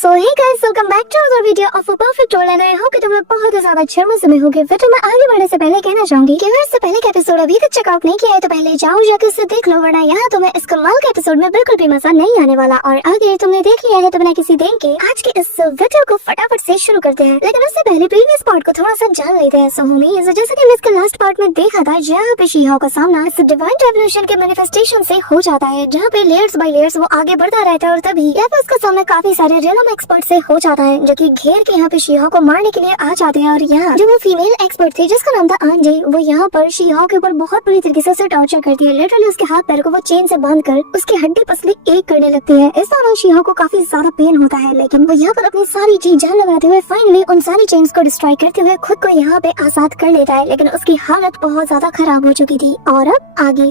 So hey guys, welcome back to other video of a perfect role and I hope कि तुम लोग बहुत ही ज्यादा अच्छे मजे में होगे। वीडियो में आगे बढ़ने से पहले कहना चाहूंगी कि अगर इससे पहले का एपिसोड अभी तक चेकआउट नहीं किया है तो पहले जाओ जाकर इसे देख लो, वरना यहाँ तुम्हें इस कमाल के एपिसोड में बिल्कुल भी मजा नहीं आने वाला। और अगर तुमने देख लिया है तो बिना किसी देर के आज के इस वीडियो को फटाफट से शुरू करते हैं। लेकिन उससे पहले प्रीवियस पार्ट को थोड़ा सा जान लेते हैं। सो होमीज, जैसे कि हमने इसके लास्ट पार्ट में देखा था, जहाँ पे शी-हाओ का सामना इस डिवाइन रेवोल्यूशन के मैनिफेस्टेशन से हो जाता है, जहाँ पे लेयर्स बाय लेयर्स वो आगे बढ़ता रहता है और तभी यहाँ पे उसका सामना काफी सारे रियलम एक्सपर्ट से हो जाता है, जो कि घेर के यहाँ पे शी-हाओ को मारने के लिए आ जाते हैं। और यहाँ जो वो फीमेल एक्सपर्ट थी जिसका नाम था आंजी, वो यहाँ पर शी-हाओ के ऊपर बहुत बुरी तरीके से उसे टॉर्चर करती है। लिटरली उसके हाथ पैर को वो चेन से बांध कर उसकी हड्डी पसली एक करने लगती है। इस दौरान शी-हाओ को काफी ज्यादा पेन होता है, लेकिन वो यहाँ पर अपनी सारी चीज जान लगाते हुए फाइनली उन सारी चेन्स को डिस्ट्रॉय करते हुए खुद को यहाँ पे आजाद कर लेता है। लेकिन उसकी हालत बहुत ज्यादा खराब हो चुकी थी। और अब आगे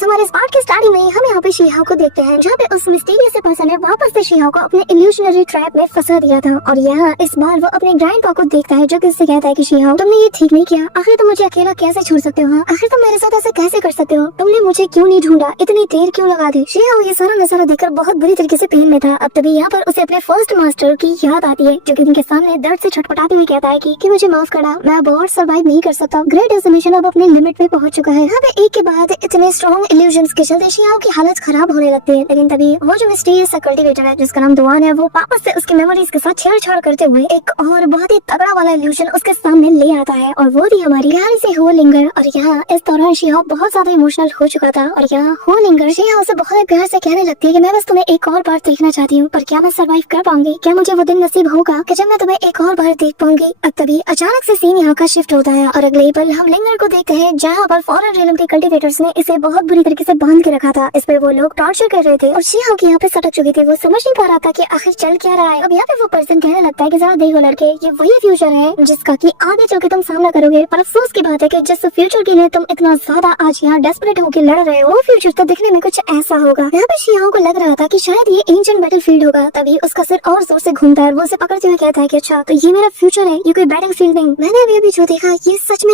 हमारे पार्ट के स्टार्टिंग में हम यहाँ पे शी-हाओ को देखते हैं, जहाँ पे उस मिस्टीरियस पर्सन ने वापस से शी-हाओ को अपने इल्यूशनरी ट्रैप में फंसा दिया था। और यहाँ इस बार वो अपने ग्रैंडपा को देखता है, जो कि उससे कहता है कि शी-हाओ, तुमने ये ठीक नहीं किया। आखिर तुम मुझे अकेला कैसे छोड़ सकते हो? आखिर तुम मेरे साथ ऐसे कैसे कर सकते हो? तुमने मुझे क्यों नहीं ढूंढा? इतनी देर क्यों लगा दी? शी-हाओ ये सारा नजारा देखकर बहुत बुरी तरीके से पेन में था। अब तभी यहाँ पर उसे अपने फर्स्ट मास्टर की याद आती है, जो कि उनके सामने दर्द से छटपटाते हुए कहता है कि मुझे माफ करना, मैं अब और सर्वाइव नहीं कर सकता। ग्रेट एस्टिमेशन अब अपने लिमिट पे पहुंच चुका है। यहाँ पे एक के बाद इतने स्ट्रॉन्ग इल्यूजन्स के चलते शी-हाओ की हालत खराब होने लगती है। लेकिन तभी वो जो मिस्टीरियस कल्टीवेटर है जिसका नाम दुआन है, वो वापस से उसकी मेमोरीज के साथ छेड़छाड़ करते हुए एक और बहुत ही तगड़ा वाला इल्यूजन उसके सामने ले आता है, और वो थी हमारी प्यारी सी होलिंगर। और यहाँ इस दौरान शी-हाओ बहुत ज्यादा इमोशनल हो चुका था। और यहाँ होलिंगर शी-हाओ से बहुत प्यार से कहने लगती है कि मैं बस तुम्हें एक और बार देखना चाहती हूँ, पर क्या मैं सर्वाइव कर पाऊंगी? क्या मुझे वो दिन नसीब होगा कि जब मैं तुम्हें एक और बार देख पाऊंगी? अब तभी अचानक से सीन यहाँ का शिफ्ट होता है और अगले पल हम लिंगर को देखते हैं, जहाँ पर फॉरेन रियलम के कल्टीवेटर्स ने इसे बहुत बुरी तरीके से बांध के रखा था। इस पे वो लोग टॉर्चर कर रहे थे और शी-हाओ की यहाँ पे सटक चुकी थी। वो समझ नहीं पा रहा था कि आखिर चल क्या रहा है। अब यहाँ पे वो पर्सन कहने लगता है कि जरा देखो लड़के, ये वही फ्यूचर है जिसका कि आगे चल के तुम सामना करोगे, पर अफसोस की बात है कि जिस फ्यूचर के लिए तुम इतना ज्यादा आज यहाँ डेस्परेट होकर लड़ रहे हो, वो फ्यूचर तो दिखने में कुछ ऐसा होगा। यहाँ पे शी-हाओ को लग रहा था कि शायद ये एंशिएंट बैटलफील्ड होगा। तभी उसका सिर और जोर से घूमता है। वो उसे पकड़ते हुए कहता है कि अच्छा, तो ये मेरा फ्यूचर है, ये कोई बैटलफील्ड नहीं। मैंने अभी जो देखा ये सच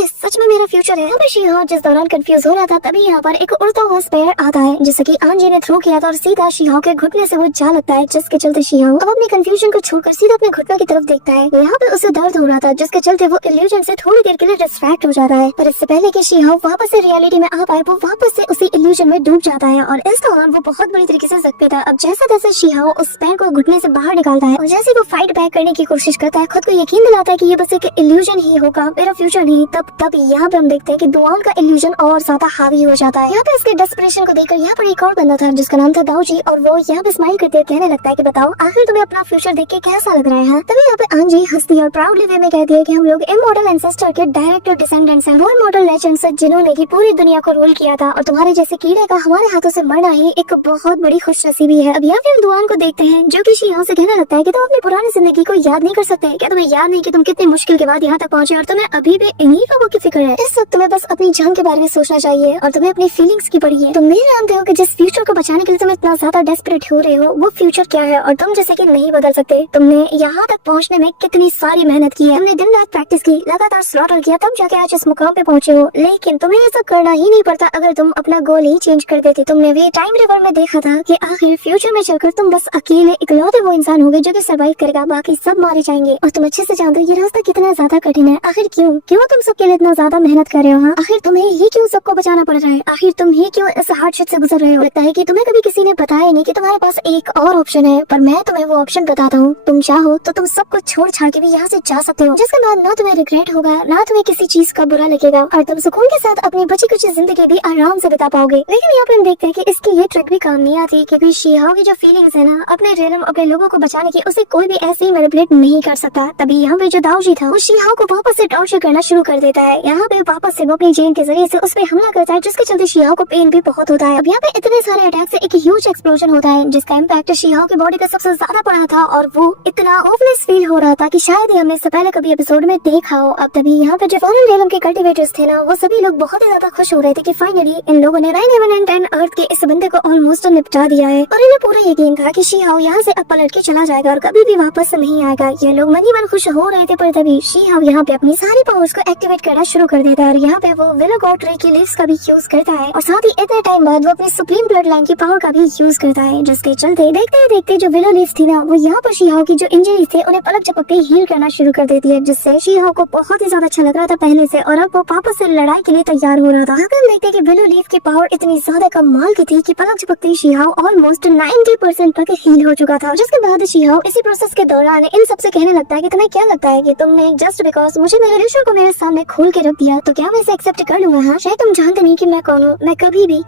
में मेरा फ्यूचर है। यहाँ पे शी-हाओ जिस दौरान कंफ्यूज हो रहा था, तभी यहाँ पर एक उड़ता हुआ स्पेयर आता है, जिसे कि आंजी ने थ्रो किया था और सीधा शी-हाओ के घुटने से वो जा लगता है, जिसके चलते शी-हाओ अब अपनी कंफ्यूजन को छोड़कर सीधा अपने घुटने की तरफ देखता है। यहाँ पे उसे दर्द हो रहा था, जिसके चलते वो इल्यूजन से थोड़ी देर के लिए डिस्ट्रैक्ट हो जाता है। पर इससे पहले कि शी-हाओ वापस से रियलिटी में आ पाए, वो वापस से उसी इल्यूजन में डूब जाता है। और इस दौरान वो बहुत बुरी तरीके से जख्मी था। अब जैसे तैसे शी-हाओ उस स्पेयर को घुटने से बाहर निकालता है और जैसे वो फाइट बैक करने की कोशिश करता है, खुद को यकीन दिलाता है कि ये बस एक इल्यूजन ही होगा, मेरा फ्यूचर नहीं। तब यहाँ पे हम देखते हैं कि दुआन का इल्यूजन और ज्यादा हावी हो जाता है। यहाँ पे इसके डेस्परेशन को देखकर यहाँ पर एक और बंदा था जिसका नाम था दाओजी, और वो यहाँ पे स्माइल करते कहने लगता है कि बताओ आखिर तुम्हें अपना फ्यूचर देख के कैसा लग रहा है? तभी यहाँ पे आंजी हंसती और प्राउडली वे में कहती है कि हम लोग इमॉर्टल एंसेस्टर के डायरेक्ट डिसेंडेंट्स हैं, वो इमॉर्टल लेजेंड्स हैं जिन्होंने की पूरी दुनिया को रूल किया था, और तुम्हारे जैसे कीड़े का हमारे हाथों से मरना ही एक बहुत बड़ी खुशनसीबी है। अब यहाँ पे हम दुआन को देखते हैं, जो कि शी-हाओ से कहने लगता है कि तुम अपनी पुरानी जिंदगी को याद नहीं कर सकते? क्या तुम्हें याद नहीं कि तुम कितनी मुश्किल के बाद यहाँ तक पहुँचे और तुम्हें अभी भी इन्हीं लोगों की फिक्र है? इस वक्त तुम्हें बस अपनी जान के बारे में सोचना चाहिए और तुम्हें अपनी फीलिंग्स की पड़ी है। तुम नहीं जानते हो कि जिस फ्यूचर को बचाने के लिए तुम इतना ज्यादा डेस्परेट हो रहे हो, वो फ्यूचर क्या है, और तुम जैसे कि नहीं बदल सकते। तुमने यहाँ तक पहुँचने में कितनी सारी मेहनत की है, तुमने दिन रात प्रैक्टिस की, लगातार स्लॉटर किया, तब जाके आज इस मुकाम पे पहुँचे हो। लेकिन तुम्हें ऐसा करना ही नहीं पड़ता अगर तुम अपना गोल ही चेंज कर देते। तुमने भी टाइम रिवर में देखा था कि आखिर फ्यूचर में चलकर तुम बस अकेले इकलौते वो इंसान होगे जो कि सर्वाइव करेगा, बाकी सब मारे जाएंगे। और तुम अच्छे से जानते हो ये रास्ता कितना ज्यादा कठिन है। आखिर क्यों तुम सबके लिए इतना ज्यादा मेहनत कर रहे हो? आखिर तुम्हें ही क्यों सबको बचाना पड़ रहा है? आखिर तुम ही क्यों इस हार्डशिप से गुजर रहे हो? लगता है कि तुम्हें कभी किसी ने बताया नहीं कि तुम्हारे पास एक और ऑप्शन है, पर मैं तुम्हें वो ऑप्शन बताता हूँ। तुम चाहो तो तुम सब कुछ छोड़ छाड़ के भी यहाँ से जा सकते हो, जिसके बाद ना तुम्हें रिग्रेट होगा, ना तुम्हें किसी चीज का बुरा लगेगा, और तुम सुकून के साथ अपनी बची कुछ जिंदगी भी आराम से बिता पाओगे। लेकिन यहाँ पे हम देखते हैं कि इसकी ये ट्रिक भी काम नहीं आती, क्योंकि शी-हाओ की जो फीलिंग्स है ना अपने रियलम, अपने लोगों को बचाने की, उसे कोई भी ऐसे ही मैनिपुलेट नहीं कर सकता। तभी यहाँ पे जो दाओजी था वो शी-हाओ को वापस से टॉर्चर करना शुरू कर देता है। यहाँ पे वापस से वो अपनी चेन के जरिए से उस पे हमला करता है, जिसके चलते शी-हाओ को पेन भी बहुत होता है। अब यहाँ पे इतने सारे अटैक से एक ह्यूज एक्सप्लोजन होता है, जिसका इम्पैक्ट शी-हाओ की बॉडी पे सबसे ज्यादा पड़ा था, और वो इतना होपलेस फील हो रहा था कि शायद ही हमने इससे पहले कभी एपिसोड में देखा हो। अब तभी यहाँ पे जो फॉरेन रियलम के कल्टीवेटर्स थे ना, वो सभी लोग बहुत ही ज्यादा खुश हो रहे थे कि फाइनली इन लोगों ने राइन हेवन एंड टेन अर्थ के इस बंदे को ऑलमोस्ट निपटा दिया है, और इन्हें पूरा यकीन था कि शी-हाओ यहाँ से अब पलट के चला जाएगा और कभी भी वापस नहीं आएगा। ये लोग मन ही मन खुश हो रहे थे, पर तभी शी-हाओ यहाँ पे अपनी सारी पावर्स को एक्टिवेट करना शुरू कर देता है, और यहाँ पे वो विलो गॉड ट्री की लीव्स का भी यूज करता है, और साथ ही इतने टाइम बाद वो अपनी सुप्रीम ब्लड लाइन की पावर का भी यूज करता है, जिसके चलते देखते देखते जो विलो लीव्स थी ना वो यहाँ पर शीहाओ की जो इंजरी थे उन्हें पलक झपकते ही हील करना शुरू कर देती है, जिससे शीहाओ को बहुत ही ज्यादा अच्छा लग रहा था पहले से और अब वो वापस से लड़ाई के लिए तैयार हो रहा था। यहाँ पे हम देखते हैं कि विलो लीफ की पावर इतनी ज्यादा कमाल की थी कि पलक झपकते ही शीहाओ ऑलमोस्ट 90% तक हील हो चुका था। जिसके बाद शीहाओ इसी प्रोसेस के दौरान इन सबसे कहने लगता है कि तुम्हें क्या लगता है कि तुमने जस्ट बिकॉज मुझे मेरे रिश्तों को मेरे सामने खोल के रख दिया तो क्या मैं इसे एक्सेप्ट कर लूंगा? हाँ, शायद तुम जानते नहीं कि मैं कौन हूँ। मैं कभी भी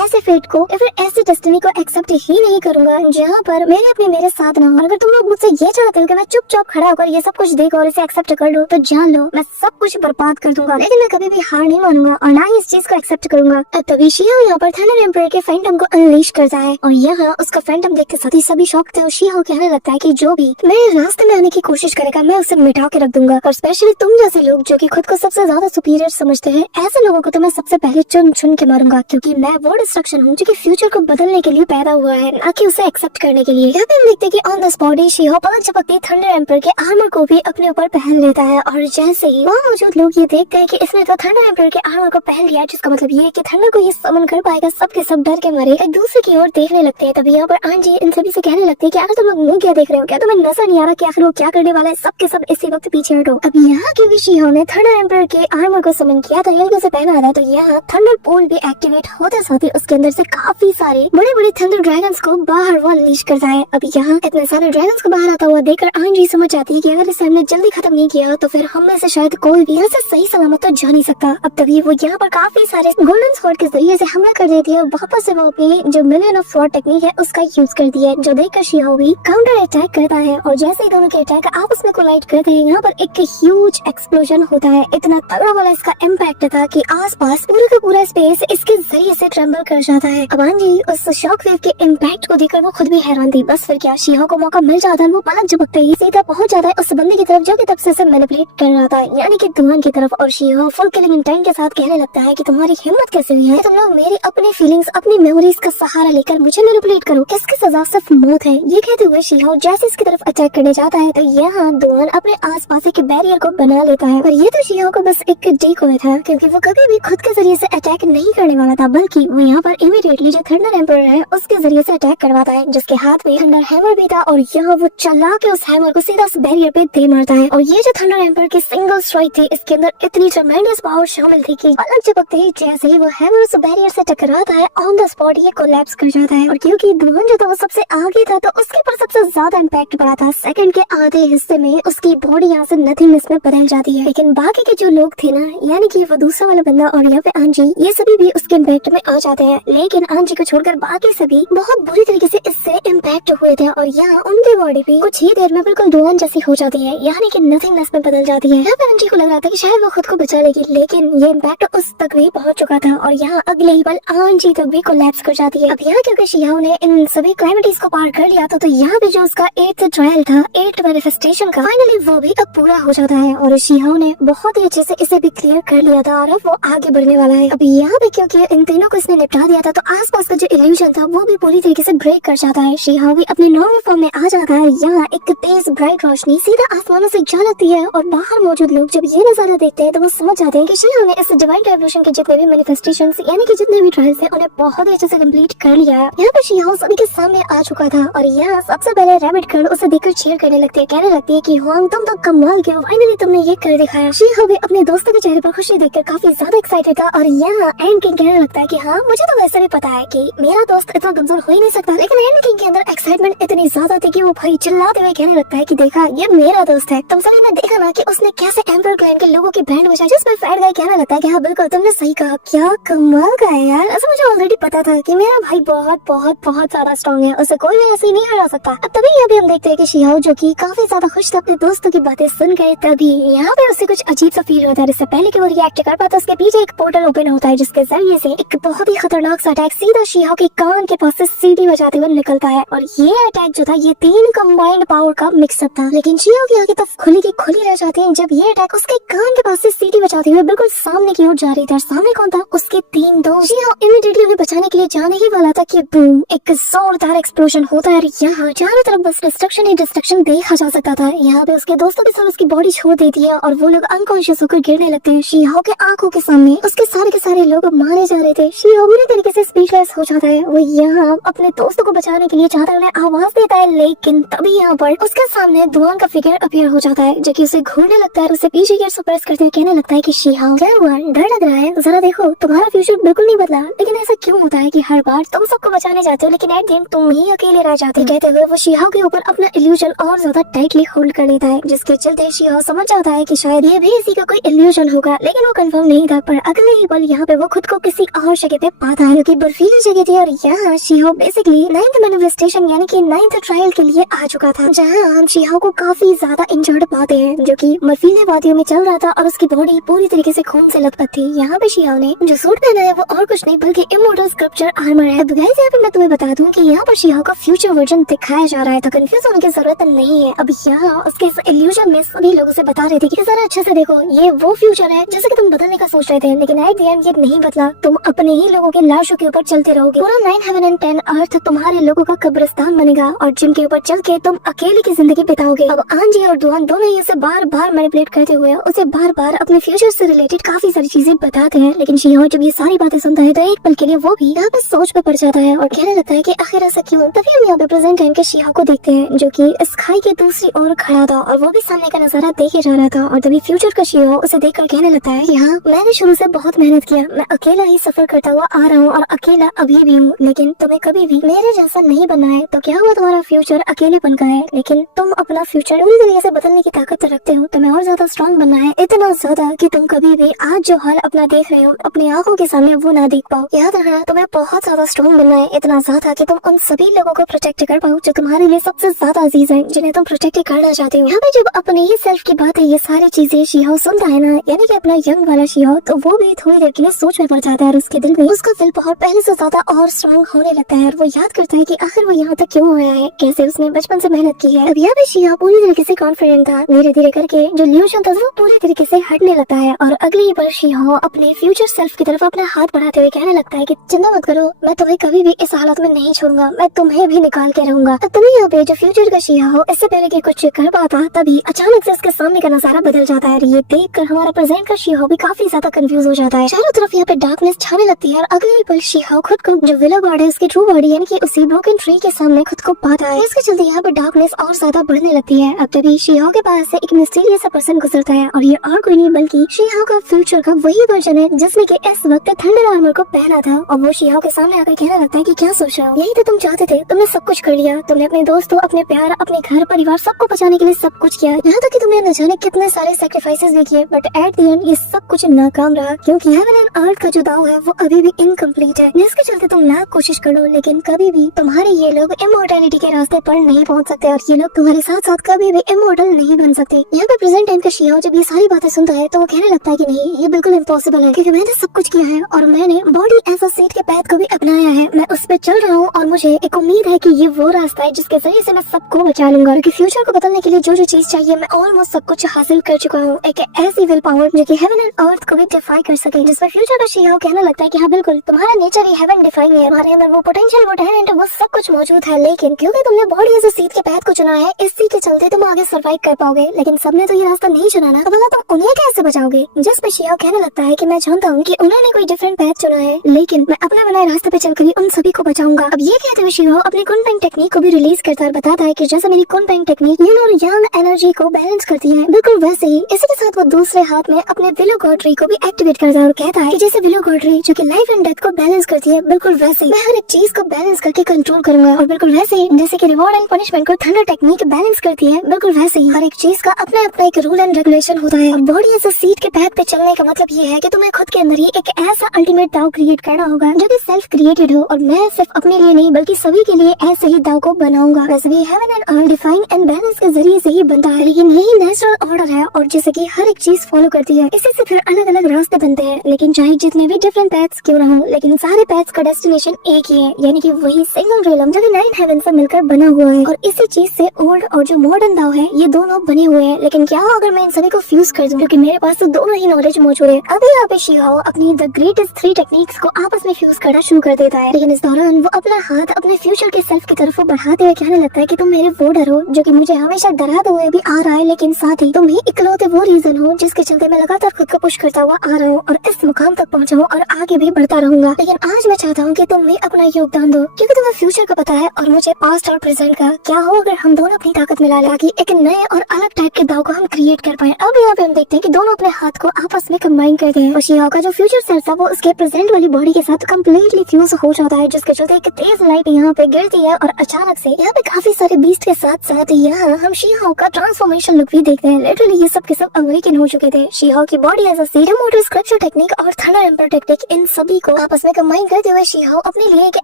ऐसे फेट को या फिर ऐसी डेस्टिनी को एक्सेप्ट ही नहीं करूंगा जहाँ पर मेरे साथ ना हो। अगर तुम लोग मुझसे ये चाहते हो कि मैं चुपचाप खड़ा होकर ये सब कुछ देख और इसे एक्सेप्ट कर लूं तो जान लो मैं सब कुछ बर्बाद कर दूंगा, लेकिन मैं कभी भी हार नहीं मानूंगा और ना ही इस चीज को एक्सेप्ट करूंगा। तभी शीहाओ यहाँ पर थंडर एम्परर के फैंटम को अनलीश करता है और यहाँ उसका फैंटम देख के साथी सभी शॉक थे और शीहाओ कहने लगता है कि जो भी मेरे रास्ते में आने की कोशिश करेगा मैं उसे मिटा के रख दूंगा, और स्पेशली तुम जैसे लोग जो कि खुद को सबसे ज्यादा सुपीरियर समझते हैं, ऐसे लोगों को तो मैं सबसे पहले चुन चुन के मारूंगा, क्योंकि मैं वो डिस्ट्रक्शन हूँ जो कि फ्यूचर को बदलने के लिए पैदा हुआ है, ना कि उसे एक्सेप्ट करने के लिए। यहाँ पे हम देखते हैं कि ऑन द स्पॉट शीहाओ पलक झपकते थंडर एम्परर के आर्मर को भी अपने ऊपर पहन लेता है और जैसे ही वहाँ मौजूद लोग ये देखते हैं कि इसने तो थंडर एम्परर के आर्मर को पहन लिया, जिसका मतलब ये है कि थंडर को ये समन कर पाएगा, सबके सब डर के मारे एक दूसरे की ओर देखने लगते हैं। तभी यहाँ पर आंजी इन सभी से कहने लगते हैं कि अगर तुम लोग मुंह क्या देख रहे हो, क्या तुम्हें नजर नहीं आ रहा कि आखिर वो क्या करने वाला है? सबके सब इसी वक्त पीछे हटो। अब यहाँ क्योंकि शीहाओ ने थंडर एम्परर के आर्मर को समन किया था, यानी उसे पहना था, तो यहाँ थंडर पोल भी एक्टिवेट होते साथ ही उसके अंदर से काफी सारे बड़े बड़े थंडर ड्रैगन्स को बाहर वो अनलीश करता है। अब यहाँ इतने सारे ड्रैगन्स को बाहर आता हुआ देखकर आंजी समझ जाती है कि अगर इसे हमने जल्दी खत्म नहीं किया तो फिर हम में से शायद कोई भी यहाँ से सही सलामत तो जा नहीं सकता। अब तभी वो यहाँ पर काफी सारे गोल्डन स्वॉर्ड के जरिए से हमला कर देती है। वापस से वो अपनी जो मिलियन ऑफ स्वॉर्ड टेक्निक है उसका यूज करती है, जो देखकर शीहाओ भी काउंटर अटैक करता है और जैसे ही दोनों के अटैक आपस में कोलाइड करते हैं, यहाँ पर एक ह्यूज एक्सप्लोजन होता है। इतना तगड़ा वाला इसका इम्पैक्ट था कि आसपास पूरा का पूरा स्पेस इसके जरिए से ट्रेम्बल कर जाता है। अब आंजी उस शॉक वेव के इम्पैक्ट को देखकर वो खुद भी हैरान थी। बस फिर क्या, शीहाओ को मौका मिल जाता है, वो पलक झपकते ही सीधा पहुंच जाता है उस बंदे की तरफ जो कि तब से मैनिपुलेट कर रहा था, यानी कि दुआन की तरफ, और शीहाओ फुल किलिंग इंटेंट के साथ कहने लगता है कि तुम्हारी हिम्मत कैसे हुई है तुम लोग मेरी अपनी फीलिंग्स अपनी मेमोरीज का सहारा लेकर मुझे मैनिपुलेट करो, किसकी सजा सिर्फ मौत है। ये कहते हुए शीहाओ जैसे इसकी तरफ अटैक करने जाता है तो यहाँ दुआन अपने आसपास एक बैरियर को बना लेता है, और ये तो शीहाओ को बस एक डिकोय था, क्योंकि वो कभी भी खुद के जरिए से अटैक नहीं करने वाला था, बल्कि वो यहाँ पर इमीडिएटली जो थंडर एम्परर है उसके जरिए से अटैक करवाता है, जिसके हाथ में थंडर हैमर भी था, और यहाँ वो चला के उस हैमर को सीधा उस बैरियर पे दे मारता है। और ये जो थंडर एम्परर की सिंगल स्ट्राइक थी, इसके अंदर इतनी ट्रेमेंडस पावर शामिल थी कि पलक झपकते ही जैसे ही वो हैमर उस बैरियर से टकराता है, ऑन द स्पॉट ये कोलैप्स कर जाता है। और क्योंकि दुआन जो था वो सबसे आगे था तो उसके ऊपर सबसे ज्यादा इम्पैक्ट पड़ा था। सेकंड के आधे हिस्से में उसकी बॉडी यहाँ से नथिंगनेस में बदल जाती है, लेकिन बाकी के जो लोग थे ना, यानी कि वो दूसरा वाला बंदा और यहाँ पे आंजी, ये सभी भी उसके इम्पैक्ट में आ जाते हैं, लेकिन आंजी को छोड़कर बाकी सभी बहुत बुरी तरीके से इससे इम्पैक्ट हुए थे, और यहाँ उनकी बॉडी भी कुछ ही देर में बिल्कुल दुआन जैसी हो जाती है, यानी कि नथिंगनेस में बदल जाती है। यहाँ पे आंजी को लग रहा था कि शायद वो खुद को बचा लेगी, लेकिन ये इम्पैक्ट उस तक भी पहुंच चुका था, और यहाँ अगले ही पल आंजी तक भी कोलैप्स कर जाती है। अब यहाँ क्योंकि शीहाओ ने इन सभी कैलेमिटीज को पार कर लिया था, तो यहाँ पे जो उसका 8th ट्रायल था, 8th मैनिफेस्टेशन का, फाइनली वो भी अब पूरा हो जाता है, और शीहाओ ने बहुत ही अच्छे से इसे भी क्लियर कर लिया था, और अब वो आगे बढ़ने वाला है। अब यहाँ पे क्योंकि इन तीनों को इसने निपटा दिया था, तो आसपास का जो इल्यूजन था वो भी पूरी तरीके से ब्रेक कर जाता है। शीहाओ भी अपने नॉर्मल फॉर्म में आ जाता है। यहाँ एक तेज ब्राइट रोशनी सीधा आसमानों से जा लगती है, और बाहर मौजूद लोग जब ये नजारा देखते हैं तो वो समझ जाते हैं कि शीहाओ ने इस डिवाइन रेवोल्यूशन के जितने भी मैनिफेस्टेशंस यानी कि जितने भी ट्रायल्स हैं उन्हें बहुत ही अच्छे से कंप्लीट कर लिया है। यहाँ पे शीहाओ सभी के सामने आ चुका था, और यहाँ सबसे पहले रैबिट गर्ल उसे देखकर चीयर करने लगती है, कहने लगती है कि हुआंग तुम तो कमाल के हो, फाइनली तुमने ये कर दिखाया। शीहाओ भी अपने दोस्तों के चेहरे पर खुशी देखकर काफी ज्यादा एक्साइटेड था, और यहाँ एंड किंग कहने लगता है कि हाँ मुझे तो वैसे भी पता है कि मेरा दोस्त इतना कमजोर हो ही नहीं सकता, लेकिन एंड किंग के अंदर एक्साइटमेंट इतनी ज्यादा थी कि वो भाई चिल्लाते हुए कहने लगता है कि देखा ये मेरा दोस्त है। तुम सभी ने देखा ना कि उसने कैसे एम्परर क्लैन के लोगों की बैंड बजाई, जिसमें फैट गाय कहने लगता है कि हाँ बिल्कुल तुमने सही कहा, क्या कमाल का है यार। ऐसा मुझे ऑलरेडी पता था कि मेरा भाई बहुत बहुत बहुत ज्यादा स्ट्रॉन्ग है, उसे कोई भी ऐसे ही नहीं हरा सकता। अब तभी यहाँ पे हम देखते हैं कि शीहाओ जो कि काफी ज्यादा खुश था अपने दोस्तों की बातें सुन गए, तभी यहाँ पे उसे कुछ अजीब सा फील होता है। इससे पहले कि वो रिएक्ट कर पाता उसके पीछे एक पोर्टल ओपन होता है, जिसके जरिए से एक बहुत ही खतरनाक सा अटैक सीधा शीहाओ के कान के पास से सीटी बजाते हुए निकलता है। और ये अटैक जो था ये 3 कंबाइंड पावर का मिक्सअप था, लेकिन शीहाओ की आंखें तो खुली की खुली रह जाती हैं जब ये अटैक उसके कान के पास से सीटी बजाते हुए बिल्कुल सामने की ओर जा रही थी। और सामने कौन था? उसके 3 दोस्त। शीहाओ इमीडिएटली उन्हें बचाने के लिए जाने ही वाला था कि बूम, एक जोरदार एक्सप्लोजन होता है। यहाँ चारों तरफ बस डिस्ट्रक्शन ही डिस्ट्रक्शन देखा जा सकता था। यहाँ पे उसके दोस्तों के साथ उसकी बॉडी छोड़ देती है और वो लोग अनकॉन्शियस होकर गिरने लगते हैं। शीहाओ के आंखों के सामने उसके सारे के सारे लोग मारे जा रहे थे। शीहाओ बुरी तरीके से स्पीचलेस हो जाता है। वो यहाँ अपने दोस्तों को बचाने के लिए चाहता है, उन्हें आवाज देता देता है, लेकिन तभी यहाँ पर उसके सामने दुआन का फिगर अपीयर हो जाता है जो कि उसे घूरने लगता है और उसे पीछे की ओर सप्रेस करते हुए कहने लगता है कि शीहाओ क्या हुआ, डर लग रहा है? जरा देखो तुम्हारा फ्यूचर बिल्कुल नहीं बदला, लेकिन ऐसा क्यों होता है कि हर बार तुम सबको बचाने जाते हो लेकिन एट द एंड तुम ही अकेले रह जाते हो। कहते हुए वो शीहाओ के ऊपर अपना इल्यूजन और ज्यादा टाइटली होल्ड कर लेता है, जिसके चलते शीहाओ समझ जाता है कि शायद ये भी इसी का कोई इल्यूजन होगा, लेकिन वो कंफर्म नहीं था। पर अगले ही पल यहाँ पे वो खुद को किसी और जगह पे पाता है जो कि बर्फीली जगह थी, और यहाँ शीहाओ बेसिकली 9th मैनिफेस्टेशन यानी कि 9th ट्रायल के लिए आ चुका था, जहाँ हम शीहाओ को काफी ज्यादा इंजर्ड पाते हैं जो कि बर्फीले वादियों में चल रहा था और उसकी बॉडी पूरी तरीके से खून से लथपथ थी। यहाँ पे शीहाओ ने जो सूट पहना है वो और कुछ नहीं बल्कि इमोर्टल स्कल्पचर आर्मर है। तो गाइस यहाँ पे मैं तुम्हें बता दूं कि यहाँ पर शीहाओ का फ्यूचर वर्जन दिखाया जा रहा है, तो कंफ्यूज होने की जरूरत नहीं है। अब यहाँ उसके इस इल्यूजन में सभी लोग उसे बता रहे थे कि जरा अच्छे से देखो, ये वो फ्यूचर है जैसे कि तुम बदलने का सोच रहे थे, लेकिन एट द एंड ये नहीं बदला, तुम अपने ही लोगों के लाशों के ऊपर चलते रहोगे। पूरा 9 हेवन एंड 10 अर्थ तुम्हारे लोगों का कब्रिस्तान बनेगा और जिनके ऊपर चल के तुम अकेले की जिंदगी बिताओगे। अब आंजी और दुआन दोनों ही उसे बार बार मैनिपुलेट करते हुए उसे बार बार अपने फ्यूचर से रिलेटेड काफी सारी चीजें बताते हैं, लेकिन शीहाओ जब ये सारी बातें सुनता है तो एक पल के लिए वो भी यहाँ पे सोच पे पड़ जाता है और कहने लगता है कि आखिर ऐसा क्यों। तभी हम यहाँ पे प्रेजेंट टाइम के शीहाओ को देखते हैं जो कि इस खाई के दूसरी ओर खड़ा था और वो भी सामने का नजारा देखे जा रहा था, और तभी फ्यूचर का शीहाओ उसे देखकर कहने लगता है, हाँ मैंने शुरू से बहुत मेहनत किया, मैं अकेला ही सफर करता हुआ आ रहा हूँ और अकेला अभी भी हूँ, लेकिन तुम्हें कभी भी मेरे जैसा नहीं बनना है। तो क्या हुआ, तुम्हारा फ्यूचर अकेलेपन का है, लेकिन तुम अपना फ्यूचर पूरी तरीके से बदलने की ताकत रखते हो। तुम्हें और ज्यादा स्ट्रॉन्ग बनना है, इतना ज्यादा कि तुम कभी भी आज जो हाल अपना देख रहे हो अपनी आंखों के सामने वो ना देख पाओ। याद रखना, तुम्हें बहुत ज्यादा स्ट्रॉन्ग बनना है, इतना ज्यादा कि तुम उन सभी लोगों को प्रोटेक्ट कर पाओ जो तुम्हारे लिए सबसे ज्यादा अजीज है, जिन्हें तुम प्रोटेक्ट करना चाहते हो। यहाँ पे जब अपने ही सेल्फ की बात है, ये सारी चीजें शीहाओ सुनता है ना, यानी कि अपना यंग वाला शीहाओ, तो वो भी थोड़ी देर के लिए सोच में पड़ जाता है और उसके दिल में उसका दिल बहुत पहले से ज्यादा और स्ट्रॉन्ग होने लगता है और वो याद करता है कि आखिर वो यहाँ तक क्यों आया है, कैसे उसने बचपन से मेहनत की है। अब यहाँ पे शीहाओ पूरी तरीके से कॉन्फिडेंट था, धीरे धीरे करके जो इल्यूजन था वो पूरी तरीके से हटने लगता है और अगली बार शीहाओ अपने फ्यूचर सेल्फ की तरफ अपना हाथ बढ़ाते हुए कहने लगता है कि चिंता मत करो, मैं तुम्हें कभी भी इस हालत में नहीं छोड़ूंगा, मैं तुम्हें भी निकाल के रहूंगा। तभी यहाँ पे जो फ्यूचर का शीहाओ इससे पहले कि कुछ कर पाता, तभी अचानक से उसके सामने का नजारा बदल जाता है। ये देखकर हमारा प्रेजेंट का शीहाओ भी काफी ज्यादा कंफ्यूज हो जाता है, चारों तरफ यहाँ पे डार्कनेस छाने लगती है और अगले ही पल शीहाओ खुद को जो विला गॉड है उसकी ट्रू बॉडी यानी कि उसी ब्रोकन ट्री के सामने खुद को पाता है। इसके चलते यहाँ पे डार्कनेस और ज्यादा बढ़ने लगती है। अब तभी शीहाओ के पास से एक मिस्टीरियस पर्सन गुजरता है और ये और कोई नहीं बल्कि शीहाओ का फ्यूचर का वही वर्जन है जिसने कि इस वक्त थंडर आर्मर को पहना था, और वो शीहाओ के सामने आकर कहने लगता है कि क्या सोच रहा हो, यही तो तुम चाहते थे, तुमने सब कुछ कर लिया, तुमने अपने दोस्तों, अपने प्यार, अपने घर परिवार सबको बचाने के लिए सब कुछ किया, यहाँ तक कि तुमने न जाने कितने सारे सैक्रिफाइसेस भी किए, बट एट द एंड ये सब कुछ नाकाम रहा क्योंकि हेवन एंड अर्थ का जो दाव है वो अभी भी इनकम्प्लीट है। जिसके चलते तुम लाख कोशिश कर लो लेकिन कभी भी तुम्हारे ये लोग इमोर्टैलिटी के रास्ते पर नहीं पहुंच सकते और ये लोग तुम्हारे साथ साथ कभी भी इमोर्टल नहीं बन सकते। यहाँ पे प्रेजेंट टाइम का शीहाओ जब ये सारी बातें सुनता है तो वो कहने लगता है कि नहीं, ये बिल्कुल इम्पॉसिबल है क्योंकि मैंने सब कुछ किया है और मैंने बॉडी एज अ सीट के पैथ को भी अपनाया है, मैं उस पे चल रहा हूँ और मुझे एक उम्मीद है कि ये वो रास्ता है जिसके जरिए से मैं सबको बचा लूंगा, क्योंकि फ्यूचर को बदलने के लिए जो जो चीज चाहिए मैं ऑलमोस्ट सब कुछ हासिल कर चुका हूँ। एक ऐसी विल पावर जो कि हेवन एंड अर्थ को भी डिफाई कर सके, जिसमें फ्यूचर का शीहाओ कहने लगता है कि हाँ बिल्कुल तुम्हारा नेचर ही हेवन डिफाइंग है, तुम्हारे अंदर वो पोटेंशियल, वो टैलेंट, वो सब कुछ मौजूद है, लेकिन क्योंकि तुमने बॉडी एज अ सीट के पैथ को चुना है इसी के चलते तुम आगे सर्वाइव कर पाओगे, लेकिन सबने तो ये रास्ता नहीं चुना ना, तो भला तुम उन्हें कैसे बचाओगे। जिस पे शीहाओ कहने लगता है कि मैं जानता हूँ कि उन्होंने कोई डिफरेंट पैथ चुना है, लेकिन मैं अपने बनाए रास्ते पे चलकर ही उन सभी को बचाऊंगा। अब ये कहते हुए शीहाओ अपनी कुनपेंग टेक्निक को भी रिलीज करता है और बताता है कि जैसे मेरी कुनपेंग टेक्निक यिन और यांग एनर्जी को बैलेंस करती है, बिल्कुल वैसे ही इसी के साथ वो दूसरे हाथ में अपने विलो गॉड ट्री को भी एक्टिवेट करता है और कहता है कि जैसे विलो गॉड ट्री जो कि लाइफ एंड डेथ को बैलेंस करती है, बिल्कुल वैसे ही मैं हर एक चीज को बैलेंस करके कंट्रोल करूंगा, और बिल्कुल वैसे ही जैसे कि रिवॉर्ड एंड पनिशमेंट को थंडर टेक्निक बैलेंस करती है, बिल्कुल वैसे ही हर एक चीज का अपना अपना एक रूल एंड रेगुलेशन होता है। और बॉडी एज अ सीट के पैथ पे चलने का मतलब ये है कि तुम्हें खुद के अंदर ही एक ऐसा अल्टीमेट दाव क्रिएट करना होगा जो कि सेल्फ क्रिएटेड हो, और मैं सिर्फ अपने लिए नहीं बल्कि सभी के लिए ऐसे ही दाव को बनाऊंगा। वैसे भी heaven and earth define and balance के जरिए से ही बनता है, लेकिन यही नेचुरल ऑर्डर है और जैसे कि हर एक चीज फॉलो करती है, इसी से फिर अलग अलग रास्ते बनते हैं, लेकिन चाहे जितने भी डिफरेंट पैथ्स क्यों ना हो, लेकिन सारे पैथ्स का डेस्टिनेशन एक ही है, यानी कि वही सिंगल रियलम जो कि 9 हेवन से मिलकर बना हुआ है। और इसी चीज से ओल्ड और जो मॉडर्न दाव है ये दोनों बने हुए हैं, लेकिन क्या अगर मैं इन सभी को फ्यूज कर दूं, क्योंकि मेरे पास तो दोनों ही नॉलेज मौजूद है। अभी यहाँ पे शीहाओ अपनी द ग्रेटेस्ट 3 टेक्निक्स को आपस में फ्यूज करना शुरू कर देता है, लेकिन इस दौरान वो अपना हाथ अपने फ्यूचर के सेल्फ की तरफ बढ़ाते हुए कहने लगता है कि तुम मेरे वो डर हो जो कि मुझे हमेशा डराते हुए भी आ रहा है, लेकिन साथ ही तुम ही इकलौते वो रीजन हो जिसके चलते मैं लगातार खुद को पुश करता हुआ आ रहा हूँ और इस मुकाम तक पहुँचा हूँ और आगे भी बढ़ता रहूंगा। लेकिन आज मैं चाहता हूँ कि तुम भी अपना योगदान दो, क्योंकि तुम्हें फ्यूचर का पता है और मुझे पास्ट और प्रेजेंट का क्या हो अगर हम दोनों अपनी ताकत मिला लें कि एक नए और अलग टाइप के दाव को हम क्रिएट कर पाए। अब यहाँ पे हम देखते हैं कि दोनों अपने हाथ को आपस में कंबाइन करते हैं और शिहाओ का जो फ्यूचर सेल्फ था वो उसके प्रेजेंट वाली बॉडी के साथ कम्प्लीटली फ्यूज हो जाता है, जिसके चलते एक तेज लाइट यहाँ पे गिरती है और अचानक से यहाँ पे काफी सारे बीस्ट के साथ साथ यहाँ हम शिहाओ का ट्रांसफॉर्मेशन लुक भी देखते हैं। लिटरली ये सब के सब अवेकन हो चुके थे। शिहाओ की body as a serum motor sculpture technique और थंडर एम्पर टेक्निक, इन सभी को आपस में कंबाइन करते हुए शिहाओ अपने लिए एक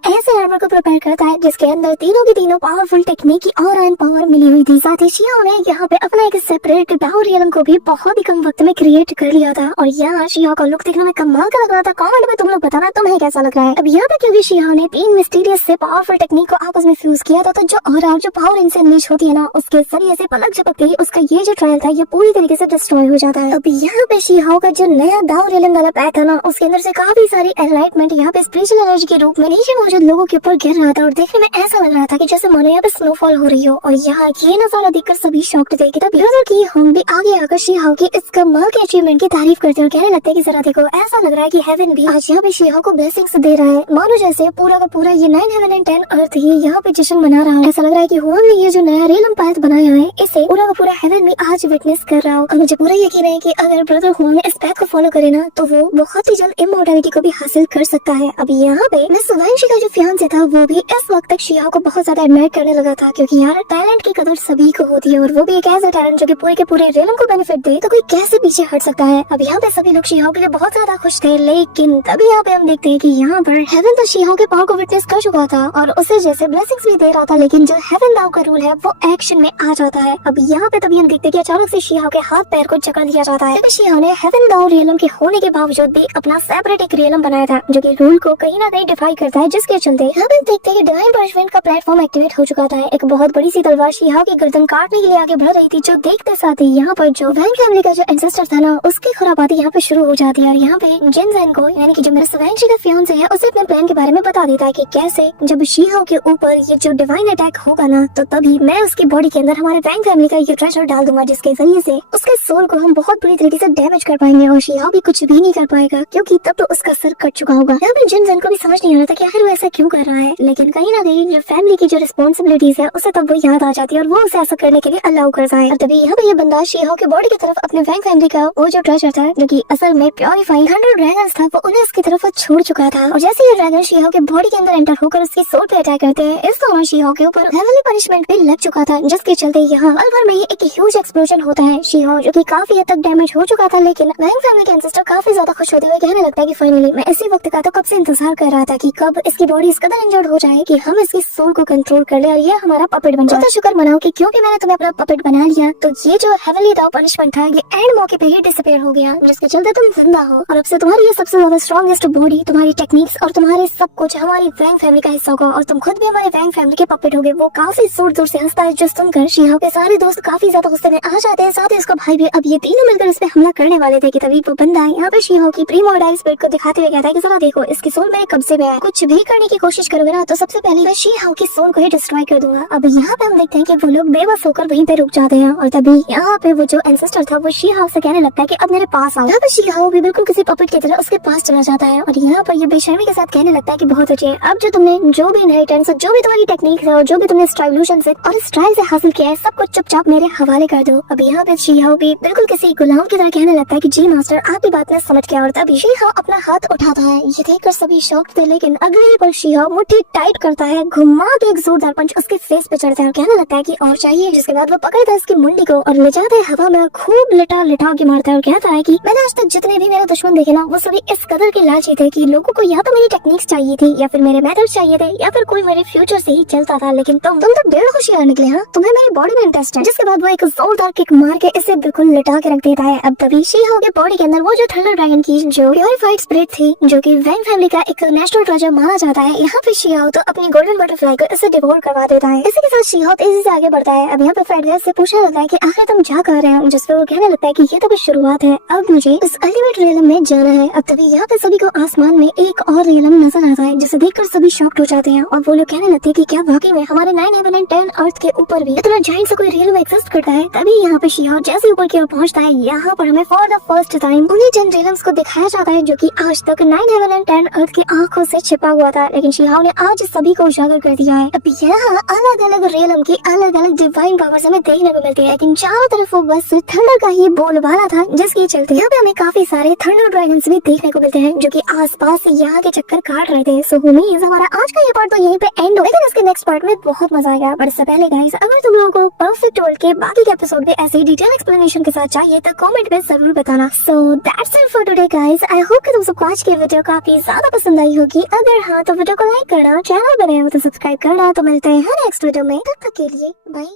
ऐसे आर्मर को प्रिपेयर करता है जिसके अंदर तीनों की तीनों पावरफुल टेक्निक की और एंड पावर मिली हुई थी। साथ ही शिहाओ ने यहाँ पे अपना एक सेपरेट डाउ रियलम को भी बहुत ही कम वक्त में क्रिएट कर लिया था और यहाँ शिहाओ का लुक देखने में कमाल का लग रहा था। कमेंट में तुम लोग बताना तुम्हें कैसा लग रहा है। अब यहाँ पे क्योंकि शिहाओ ने 3 मिस्टीरियस से पावरफुल टेक्निक को आपस में फ्यूज किया था, तो जो और जो पावर इनसे अनलीश होती है ना, उसके जरिए से पलक झपकते ही उसका ये जो ट्रायल था ये पूरी तरीके से डिस्ट्रॉय हो जाता है। अब यहाँ पे शिहाओ का जो नया डाउ रियलम वाला पैक था ना, उसके अंदर से काफी सारी एनलाइटमेंट यहाँ पे स्पिरिचुअल एनर्जी के रूप में नीचे मौजूद लोगों के ऊपर गिर रहा था और देखने में ऐसा लग रहा था कि जैसे मानो यहाँ पे स्नोफॉल हो रही हो। और यहाँ ये नजारा देखकर सभी शॉक्ड थे कि तब यूजर की हम भी आगे आकर शिहाओ की इस कमाल के अचीवमेंट की तारीफ करते और कहने लगते हैं कि जरा देखो, ऐसा लग रहा है कि हेवन भी आज यहाँ पे शिहाओ को ब्लेसिंग्स दे रहा है, मानो जैसे पूरा का पूरा ये 9 हेवन एंड 10 अर्थ ही यहाँ पे जश्न मना रहा है। ऐसा लग रहा है कि हुआंग ने ये जो नया रियलम पाथ बनाया है इसे पूरा का पूरा हेवन भी आज विटनेस कर रहा हो। और मुझे पूरा यकीन है कि अगर ब्रदर हुआंग इस पैथ को फॉलो करे ना तो वो बहुत ही जल्द इमॉर्टैलिटी को भी हासिल कर सकता है। अब यहाँ पे मिस सुवांशी का जो फियांसे था वो भी इस वक्त तक शिहाओ को बहुत ज्यादा एडमायर करने लगा था, क्योंकि यार टैलेंट की कदर सभी को होती है और वो भी एक ऐसा टैलेंट जो कि पूरे के पूरे रियलम को बेनिफिट दे, तो कोई कैसे पीछे हट सकता है। अब यहाँ पे सभी लोग शिहाओ के लिए बहुत ज्यादा खुश थे, लेकिन तभी यहाँ पे हम देखते हैं कि यहाँ पर हेवन तो शिहाओ के पावर को विटनेस कर चुका था और उसे जैसे ब्लेसिंग्स भी दे रहा था, लेकिन जो हेवन दाव का रूल है वो एक्शन में आ जाता है। अब यहाँ पे तभी हम देखते हैं कि अचानक से शिहाओ के हाथ पैर को जकड़ दिया जाता है, क्योंकि शिहाओ ने हेवन दाव रियलम के होने के बावजूद भी अपना सेपरेट एक रियलम बनाया था जो कि रूल को कहीं ना कहीं डिफाई करता है, जिसके चलते यहाँ पे देखते हैं कि डिवाइन पनिशमेंट का प्लेटफॉर्म एक्टिवेट हो चुका था। एक बहुत बड़ी सी तलवार शिहाओ की गर्दन काटने के लिए आगे बढ़ रही थी, जो देखते साथ ही यहाँ पर जो वैंग फैमिली का जो एंसेस्टर था ना, उसकी खुरापाती यहाँ पे शुरू हो जाती है। और यहाँ पे जिन जैन को यानी कि जो मेरे सुवांशी का फियांसे है उसे अपने प्लान के बारे में बता देता है कि कैसे जब शिहाओ के ऊपर ये जो डिवाइन अटैक होगा ना, तो तभी मैं उसकी बॉडी के अंदर हमारे वैंग फैमिली का ये ट्रेजर डाल दूंगा, जिसके जरिए से उसके सोल को हम बहुत बुरी तरीके से डैमेज कर पाएंगे और शिहाओ भी कुछ भी नहीं कर पाएगा, क्योंकि तब तो उसका सर कट चुका होगा। यहाँ पे जिन जैन को भी समझ नहीं आ रहा था कि आखिर वो ऐसा क्यों कर रहा है, लेकिन कहीं ना कहीं जो फैमिली की जो रिस्पॉन्सिबिलिटीज है उसे तब वो याद आ जाती है और वो उसे ऐसा करने के लिए अलाउ करता है। और तभी यहाँ पे ये बंदा शिहाओ के बॉडी की तरफ अपने वैंग फैमिली का वो जो ट्रेजर था, जो कि असल में प्योरीफाइड 100 ड्रैगन्स था, वो उन्हें उसकी तरफ छोड़ चुका था। और जैसे ये ड्रैगन शिहाओ के बॉडी के अंदर एंटर होकर उसकी सोल पे अटैक करते हैं, इस दौरान शिहाओ के ऊपर हेवनली पनिशमेंट भी लग चुका था, जिसके चलते यहाँ पल भर में ही एक ह्यूज एक्सप्लोजन होता है। शिहाओ जो कि काफी हद तक डैमेज हो चुका था, लेकिन वैंग फैमिली के एंसेस्टर काफी ज्यादा खुश होते हुए कहने लगता है कि फाइनली मैं इसी वक्त का तो कब से इंतजार कर रहा था कि कब इसकी बॉडी इस कदर इंजर्ड हो जाए कि हम इसकी सोल को कंट्रोल कर ले और ये हमारा पपेट बन जाए। तो शुक्र मनाओ कि क्योंकि मैंने तुम्हें अपना पपेट बना लिया, तो ये जो हेवनली दाव पनिशमेंट था ये एंड मौके पे ही डिसअपीयर हो गया, जिसके चलते तुम जिंदा हो और अब से तुम्हारी ये सबसे ज्यादा स्ट्रॉन्गेस्ट बॉडी, तुम्हारी टेक्निक्स और तुम्हारे सब कुछ हमारी वैंग फैमिली का हिस्सा होगा और तुम खुद भी हमारे वैंग फैमिली के पपेट होगे। वो काफी जोर जोर से हंसता है, जो सुनकर शिहाओ के सारे दोस्त काफी ज्यादा गुस्से में आ जाते हैं, साथ ही उसका भाई भी। अब ये तीनों मिलकर इस पे हमला करने वाले थे कि तभी वो बंदा यहाँ पे शिहाओ की प्रीमोर्टाइल स्पिरिट को दिखाते हुए कहता है कि जरा देखो, इसकी सोल मेरे कब्जे में है, कुछ भी करने की कोशिश करोगे ना तो सबसे पहले मैं शिहाओ की सोल को ही डिस्ट्रॉय कर दूंगा। अब यहाँ पे हम देखते हैं कि वो लोग बेबस होकर वहीं पे रुक जाते हैं और तभी यहाँ पे वो जो एंसेस्टर था वो शिहाओ से कहने लगता है कि अब मेरे पास आओ। यहाँ पे शिहाओ भी बिल्कुल किसी पपेट की तरह उसके पास चला जाता है और यहाँ पर ये बेशर्मी के साथ कहने लगता है कि बहुत अच्छे, अब जो तुमने जो भी इनहेरिटेंस, जो भी तुम्हारी टेक्निक है और जो भी तुमने स्ट्राइल्यूशन से और इस ट्रायल से हासिल किया है, सब कुछ चुपचाप मेरे हवाले कर दो। अब यहाँ पे शिहाओ भी बिल्कुल किसी गुलाम की तरह कहने लगता है कि जी मास्टर, आपकी बात मैं समझ गया। और तभी शिहाओ अपना हाथ उठाता है, ये देखकर सभी शॉक थे, लेकिन अगले ही पल शिहाओ मुट्ठी टाइट करता है, घुमा के एक जोरदार पंच उसके फेस पे चढ़ता है और कहने लगता है कि और चाहिए। जिसके बाद वो पकड़ता है इसकी मुंडी को और ले जाता है हवा में, खूब लिटा लिटा के मारता है और कहता है कि मैंने आज तक जितने भी मेरे दुश्मन देखे ना, वो सभी इस कदर के लालची थे कि लोगों को या तो मेरी टेक्निक्स चाहिए थी या फिर मेरे मेथड्स चाहिए थे या फिर कोई मेरे फ्यूचर से ही चलता था, लेकिन तुम तो डेढ़ होशियार निकले। हाँ, तुम्हें मेरी बॉडी में इंटरेस्ट है। जिसके बाद वो एक जोरदार किक मार के इसे बिल्कुल लिटा के रख देता है। अब तभी शिहाओ के बॉडी के अंदर वो जो थंडर ड्रैगन की जो प्योरीफाइड स्पिरिट थी, जो कि वैंग फैमिली का एक नेशनल ट्रेजर माना जाता है, यहाँ पे शिहाओ तो अपनी गोल्डन बटरफ्लाई को इसे डिवोर करवा देता है। इसी के साथ शिहाओ तेजी से आगे बढ़ता है। अब यहाँ पे फ्रेडगेस से पूछा जाता है कि आखिर तुम जा कर रहे हो, जिसपे वो कहने लगता है कि ये तो कुछ शुरुआत है, अब मुझे इस अल्टीमेट रियलम में जाना है। अब तभी यहाँ पे सभी को आसमान में एक और रियलम नजर आता है, जिसे देखकर सभी शॉक्ड हो जाते हैं और वो लोग कहने लगते हैं कि क्या वाकई में हमारे 9 हेवन एंड 10 अर्थ के ऊपर भी इतना जायंट सा कोई रियलम एग्जिस्ट करता है। तभी यहाँ पे शिहाओ जैसे ऊपर की ओर पहुंचता है, यहाँ पर हमें फॉर द फर्स्ट टाइम उन्हीं जन रियलम्स को दिखाया जाता है जो कि आज तक 9 हेवन एंड 10 अर्थ की आंखों से छिपा हुआ था, लेकिन शिहाओ ने आज सभी को उजागर कर दिया है। अब यहाँ अलग अलग रियलम की अलग अलग डिवाइन पावर्स हमें देखने को मिलती है, लेकिन चारों तरफ वो बस थंडर का ही बोलबाला था, जिसके चलते यहाँ पे हमें काफी सारे थंडर ड्रैगन्स भी देखने को मिलते हैं जो कि आसपास यहाँ के चक्कर काट रहे थे। सो होमीज हमारा आज का ये पार्ट तो यहीं पे एंड हो, लेकिन इसके नेक्स्ट पार्ट में बहुत मजा आएगा। बट इससे पहले गाइस, अगर तुम लोगों को परफेक्ट वर्ल्ड के बाकी के एपिसोड भी ऐसे डिटेल एक्सप्लेनेशन के साथ चाहिए तो कमेंट में जरूर बताना। So that's it for today guys. I hope कि तुम सबको आज की वीडियो काफी ज्यादा पसंद आई होगी। अगर हाँ तो वीडियो को लाइक करना, चैनल पर नए हो तो सब्सक्राइब करना। तो मिलते हैं नेक्स्ट वीडियो में, तब तक के लिए बाय।